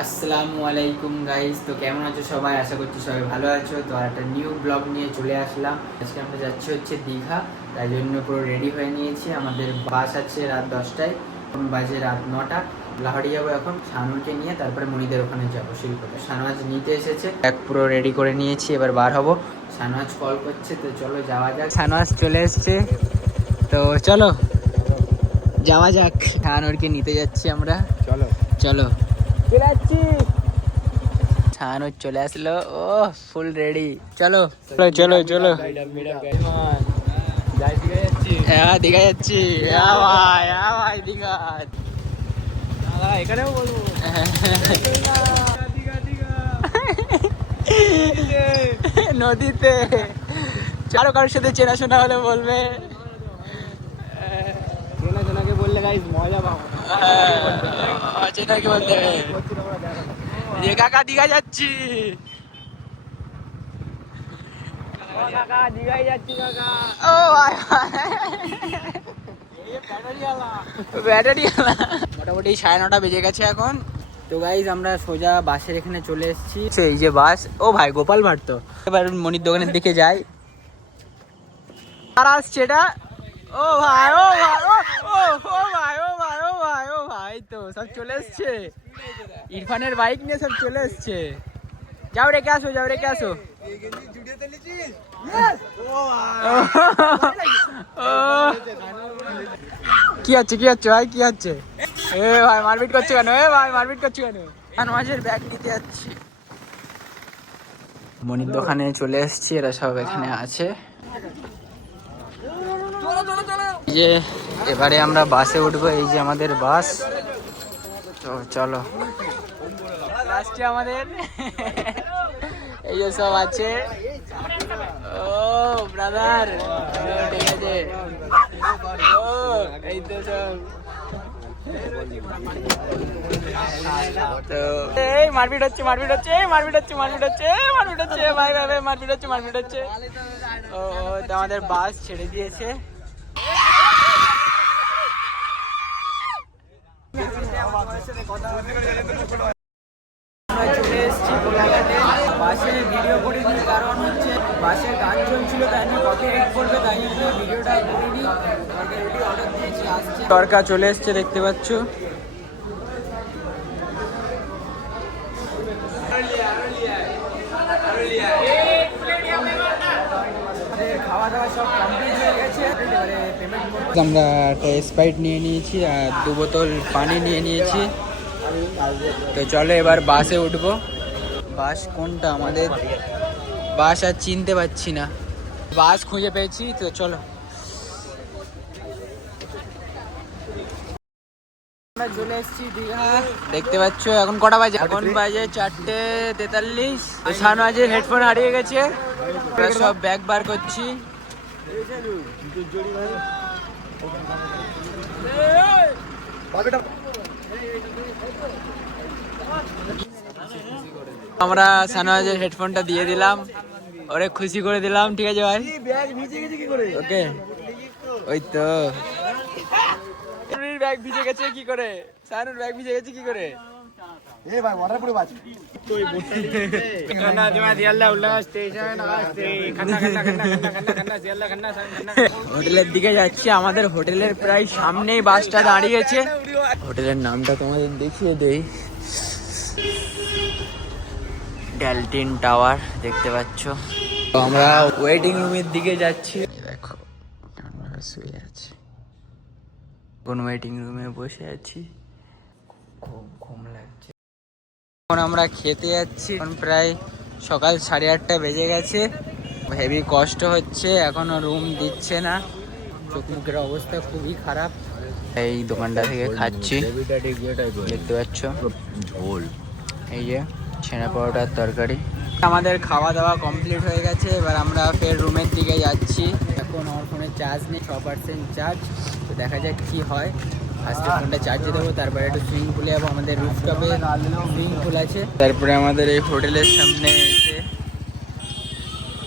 আসসালামু আলাইকুম গাইস, তো কেমন আছো সবাই? আশা করছি সবাই ভালো আছো। তো আর একটা নিউ ব্লগ নিয়ে চলে আসলাম। আজকে আমরা যাচ্ছি হচ্ছে দীঘা, তাই জন্য পুরো রেডি হয়ে নিয়েছি। আমাদের বাস আছে রাত 10টায়, এখন বাজে রাত 9টা। লাহোরি যাবো এখন শানুকে নিয়ে, তারপরে মনিদের ওখানে যাবো শিলকোটে। শানওয়াজ নিতে এসেছে, এক পুরো রেডি করে নিয়েছি, এবার বার হবো। শানওয়াজ কল করছে, তো চলো যাওয়া যাক। শানওয়াজ চলে এসছে, তো চলো যাওয়া যাক। শানুরকে নিতে যাচ্ছি আমরা, চলো চলো চলে যাচ্ছি। শানু চলে আসলো, ও ফুল রেডি। চলো চলো চলো দীঘা যাচ্ছি। ভাই দীঘা এখানেও বলবো নদীতে। চারো কারোর সাথে চেনাশোনা হলে বলবে, চেনাশোনাকে বললে গাইস মজা পাবো। চেনাকে বলতে যে কাকা দীঘা যাচ্ছি, কাকা দীঘায় যাচ্ছি কাকা। ও ব্যাটারি মোটামুটি 9:30 বেজে গেছে এখন। তো গাইজ আমরা সোজা বাসের এখানে চলে এসেছি। এই যে বাস। ও ভাই গোপাল ভাট, তো এবার মনির দোকানের দিকে যাই। আর আসছে এটা। ও ভাই ও ভাই ও ভাই ও ভাই ও ভাই ও ভাই, তো সব চলে এসছে। ইরফানের বাইক নিয়ে সব চলে এসছে। যাও রেখে আসো, যাও রেখে আসো। কি হচ্ছে কি হচ্ছে ভাই, কি হচ্ছে? এ ভাই মারপিট করছে কেন? এ ভাই মারপিট করছে কেন? শানওয়াজের ব্যাগ নিতে যাচ্ছি। মনির দোকানে চলে এসেছি, এরা সব এখানে আছে। এই যে এবারে আমরা বাসে উঠবো, এই যে আমাদের বাস। তো চলো, লাস্টে আমাদের এই যে সব আছে। ও ব্রাদার, ঠিক আছে। ও এই তো সব, তো এই মারপিট হচ্ছে মারপিট হচ্ছে মারপিট হচ্ছে মারপিট হচ্ছে মারপিট হচ্ছে ভাই ভাই মারপিট হচ্ছে মারপিট হচ্ছে। ও তো আমাদের বাস ছেড়ে দিয়েছে। আমরা চলে এসেছি কোলাঘাটে। বাসে ভিডিও করিনি, কারণ হচ্ছে বাসে গান চলছিল, তাই নিয়ে কপিরাইট করবে, তাই জন্য ভিডিওটা করিনি। অর্ডার দিয়েছি, আসছে। তরকা চলে এসছে, দেখতে পাচ্ছ। খাওয়া দাওয়া সব কমপ্লিট হয়ে গেছে। আমরা একটা স্প্রাইট নিয়ে নিয়েছি আর 2 বোতল পানি নিয়ে নিয়েছি। তো চলো এবার বাসে উঠবো। বাস কোনটা আমাদের? বাস আর চিনতে পারছি না। বাস খুঁজে পেয়েছি, তো চলো। আমরা চলে এসেছি দীঘা, দেখতে পাচ্ছ। এখন কটা বাজে? এখন বাজে 4:43। শানওয়াজের হেডফোন হারিয়ে গেছে, সব ব্যাগ বার করছি। আমরা শানওয়াজের হেডফোনটা দিয়ে দিলাম, ওরে খুশি করে দিলাম। ঠিক আছে ভাই, ওকে। ওই তো ব্যাগ ভিজে গেছে কি করে? শানুর ব্যাগ ভিজে গেছে কি করে? এ ভাই ওয়াটার পুরো বাজ তুই খানা দিমা দিয়াল্লা উল্লা স্টেশন আসছে। খানা খানা খানা খানা খানা দিয়াল্লা খানা খানা। হোটেলের দিকে যাচ্ছি। আমাদের হোটেলের প্রায় সামনেই বাসটা দাঁড়িয়েছে। হোটেলের নামটা তোমাদের দেখিয়ে দেই, ডেলটিন টাওয়ার, দেখতে পাচ্ছ। তো আমরা ওয়েটিং রুমের দিকে যাচ্ছি। দেখো আমরা শুয়ে আছি, কোন ওয়েটিং রুমে বসে আছি, খুব ঘুম লাগছে। এখন আমরা খেতে যাচ্ছি। এখন প্রায় সকাল 8:30 বেজে গেছে। হেভি কষ্ট হচ্ছে, এখনো রুম দিচ্ছে না। চোখ মুখের অবস্থা খুবই খারাপ। এই দোকানটা থেকে খাচ্ছি, দেখতে পাচ্ছ। ঝোল, এই যে ছেনা পাউডার তরকারি। আমাদের খাওয়া দাওয়া কমপ্লিট হয়ে গেছে, এবার আমরা ফের রুমের দিকে যাচ্ছি। এখন আমার ফোনে চার্জ নেই, 6% চার্জ। তো দেখা যাক কি হয়। ফার্স্টে ফোনটা চার্জে দেবো, তারপরে একটু সুইমিং পুলে যাবো। আমাদের রুফটপে সুইমিং পুল আছে। তারপরে আমাদের এই হোটেলের সামনে এসে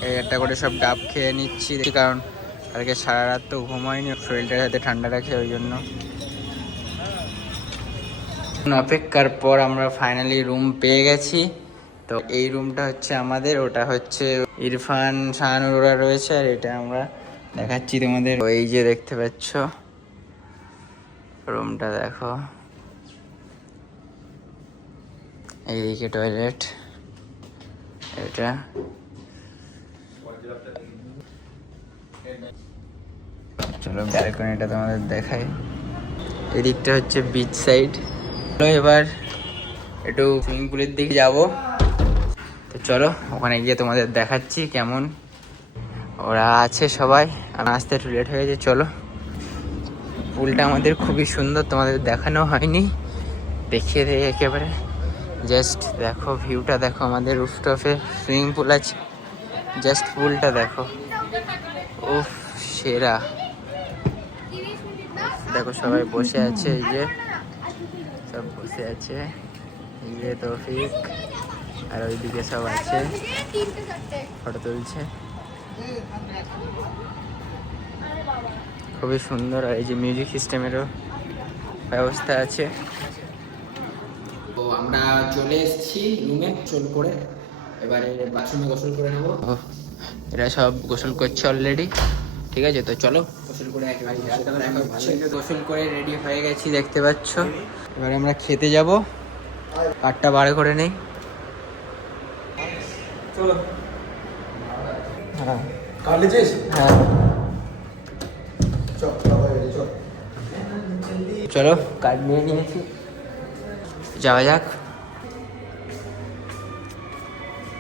এই একটা করে সব ডাব খেয়ে নিচ্ছি, কারণ কালকে সারা রাত তো ঘুমায়নি, শরীরটার সাথে ঠান্ডা রাখে, ওই জন্য। অপেক্ষার পর আমরা ফাইনালি রুম পেয়ে গেছি। তো এই রুমটা হচ্ছে আমাদের, ওটা হচ্ছে ইরফান শাহানুর ওরা রয়েছে, আর এটা আমরা দেখাচ্ছি তোমাদের। এই যে দেখতে পাচ্ছ রুমটা, দেখো এইদিকে টয়লেট, এটা চলো ব্যালকনিটা তোমাদের দেখাই। এদিকটা হচ্ছে বিচ সাইড। এবার একটু সুইমিং পুলের দিকে যাব, তো চলো ওখানে গিয়ে তোমাদের দেখাচ্ছি কেমন ওরা আছে সবাই। আর আসতে একটু লেট হয়ে গেছে। চলো, পুলটা আমাদের খুবই সুন্দর, তোমাদের দেখানো হয়নি, দেখিয়ে দেয় একেবারে। জাস্ট দেখো ভিউটা, দেখো আমাদের রুফটপে সুইমিং পুল আছে, জাস্ট পুলটা দেখো, উফ সেরা। দেখো সবাই বসে আছে, এই যে সব বসে আছে, এই যে তৌফিক আর ওইদিকে সব আছে, ফটো তুলছে, খুবই সুন্দর। আর এই যে মিউজিক সিস্টেমেরও ব্যবস্থা আছে। তো আমরা চলে এসেছি রুমে গোসল করে, এবারে বাথরুমে গোসল করে নেবো। এরা সব গোসল করছে অলরেডি, ঠিক আছে। তো চলো গোসল করে একেবারে গোসল করে রেডি হয়ে গেছি, দেখতে পাচ্ছ। এবারে আমরা খেতে যাব, কাঠটা বার করে নেই। চলো, হ্যাঁ হ্যাঁ চলো, কার্ড নিয়ে নিয়েছি, যাওয়া যাক।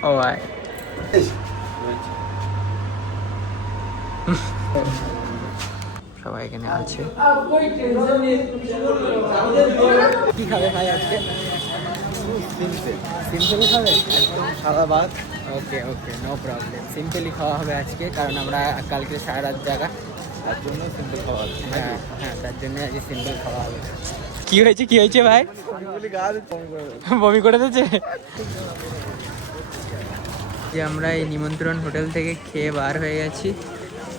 ও ভাই সবাই এখানে আছে। কি খাবে ভাই আজকে? সিম্পলি খাবে, একদম সাদা ভাত। ওকে ওকে, নো প্রবলেম, সিম্পলি খাওয়া হবে আজকে, কারণ আমরা কালকে সারা রাত জায়গা, তার জন্য সিম্পল খাওয়া হবে। হ্যাঁ হ্যাঁ, তার জন্য আজকে সিম্পল খাওয়া হবে। কি হয়েছে, কি হয়েছে ভাই? বমি করে দিয়েছে। যে আমরা এই নিমন্ত্রণ হোটেল থেকে খেয়ে বার হয়ে গেছি,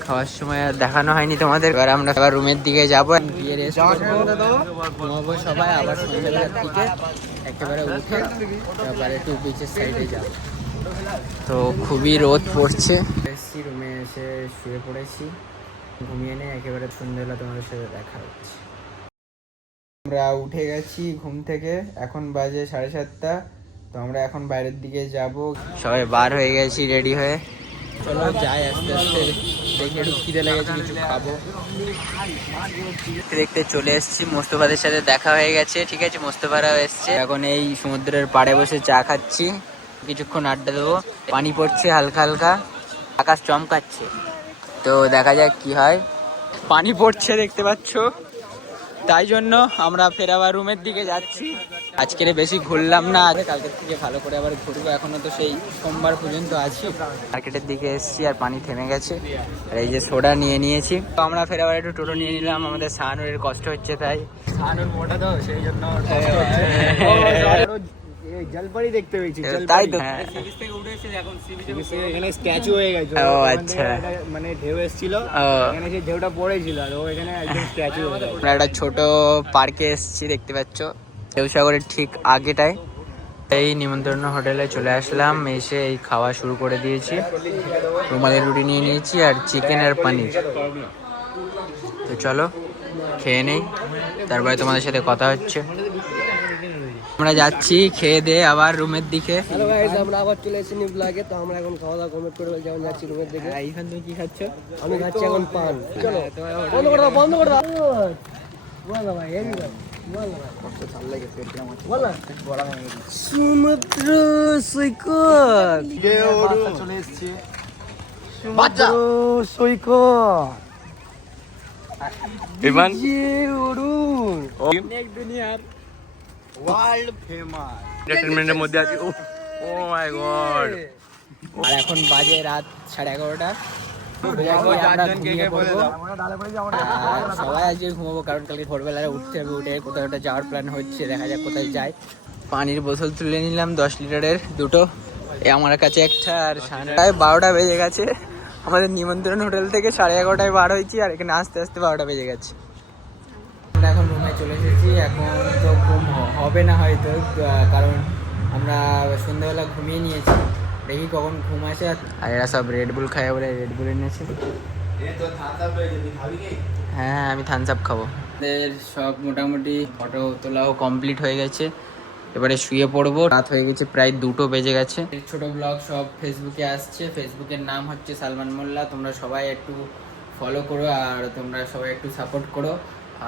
খাওয়ার সময় আর দেখানো হয়নি তোমাদের। এবার আমরা আবার রুমের দিকে যাবো, গিয়ে রেস্ট করবো, ঘুমাবো সবাই, আবার সন্ধ্যেবেলার দিকে একেবারে উঠে এবার একটু বিচের সাইডে যাবো। তো খুবই রোদ পড়ছে, এসছি রুমে এসে শুয়ে পড়েছি, ঘুমিয়ে নেই, একেবারে সন্ধ্যেবেলা তোমাদের সাথে দেখা হচ্ছে। আমরা উঠে গেছি ঘুম থেকে, এখন বাজে 7:30। তো আমরা এখন বাইরের দিকে যাব, সবাই বার হয়ে গেছি রেডি হয়ে। চলো যাই আস্তে আস্তে, দেখি একটু খিদে লেগেছে, কিছু খাবো। দেখতে চলে এসেছি, মোস্তফাদের সাথে দেখা হয়ে গেছে, ঠিক আছে। মোস্তফারাও এসছে, এখন এই সমুদ্রের পাড়ে বসে চা খাচ্ছি, কিছুক্ষণ আড্ডা দেবো। পানি পড়ছে হালকা হালকা, আকাশ চমকাচ্ছে, তো দেখা যাক কি হয়। পানি পড়ছে দেখতে পাচ্ছ, তাই জন্য আমরা ফের আবার রুমের দিকে যাচ্ছি। আজকের বেশি ঘুরলাম না, কালকের থেকে ভালো করে আবার ঘুরবো। এখনো তো সেই সোমবার পর্যন্ত আছি। মার্কেটের দিকে এসেছি আর পানি থেমে গেছে, আর এই যে সোডা নিয়ে নিয়েছি। তো আমরা ফের আবার একটু টোটো নিয়ে নিলাম, আমাদের শাহানুরের কষ্ট হচ্ছে, তাই শাহানুর মোটা তো সেই জন্য জলপরি দেখতে পেয়েছি, তাই তো। এখানে স্ট্যাচু হয়ে গেছে, ও আচ্ছা, মানে ঢেউ এসেছিল, এখানে সেই ঢেউটা পড়েছিল আর ও এখানে একদম স্ট্যাচু হয়ে গেছে। আমরা একটা ছোট পার্কে এসেছি, দেখতে পাচ্ছ, ঢেউসাগরের ঠিক আগেটায়। এই নিমন্ত্রণ হোটেলে চলে আসলাম, এসে এই খাওয়া শুরু করে দিয়েছি। রুমালি রুটি নিয়ে নিয়েছি আর চিকেন আর পনির। তো চলো খেয়ে নেই, তারপরে তোমাদের সাথে কথা হচ্ছে। আমরা যাচ্ছি খেয়ে দিয়ে আবার রুমের দিকে। হ্যালো গাইস, আমরা আবার চলে এসেছি নিউ ব্লগে। তো আমরা এখন খাওয়া দাওয়া কমপ্লিট করে যেমন যাচ্ছি রুমের দিকে। এইখান তুমি কি খাচ্ছ? আমি খাচ্ছি এখন পান। চলো বন্ধ করে দাও, বন্ধ করে দাও। বলো ভাই, এই বল, বলো ভাই, কত ভালো লাগছে এটা আমার। বলো বড় হয়ে গেছে সমুদ্র সৈকত, চলে এসেছি সমুদ্র সৈকত। বিমান উড়ুন অনেক দুনিয়ার ওয়ার্ল্ড ফেমাস এন্টারটেইনমেন্টের মধ্যে আছি। ও মাই গড, আর এখন বাজে রাত 11:30। সবাই আজকে ঘুমাবো, কারণ কালকে ভোরবেলায় উঠতে হবে, উঠে কোথাও একটা যাওয়ার প্ল্যান হচ্ছে, দেখা যাক কোথায় যায়। পানির বোতল তুলে নিলাম 10 লিটারের দুটো, আমার কাছে একটা, আর 12টা বেজে গেছে। আমাদের নিমন্ত্রণ হোটেল থেকে 11:30 বার হয়েছি, আর এখানে আস্তে আস্তে 12টা বেজে গেছে। আমরা এখন রুমে চলে এসেছি, এখন তো ঘুম হবে না হয়তো, কারণ আমরা সন্ধ্যাবেলা ঘুমিয়ে নিয়েছি, দেখি কখন ঘুম আসে। আর এরা সব রেডবুল খায় বলে রেডবুল এনেছে। হ্যাঁ আমি থামস আপ খাবো। আমাদের সব মোটামুটি ফটো তোলাও কমপ্লিট হয়ে গেছে, এবারে শুয়ে পড়বো। রাত হয়ে গেছে, প্রায় 2টো বেজে গেছে। ছোট ব্লগ সব ফেসবুকে আসছে, ফেসবুকের নাম হচ্ছে সালমান মোল্লা। তোমরা সবাই একটু ফলো করো আর তোমরা সবাই একটু সাপোর্ট করো।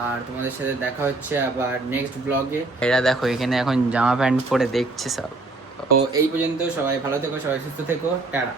আর তোমাদের সাথে দেখা হচ্ছে আবার নেক্সট ব্লগে। এরা দেখো এখানে এখন জামা প্যান্ট পরে দেখছে সব। তো এই পর্যন্ত, সবাই ভালো থেকো, সবাই সুস্থ থেকো, টাটা।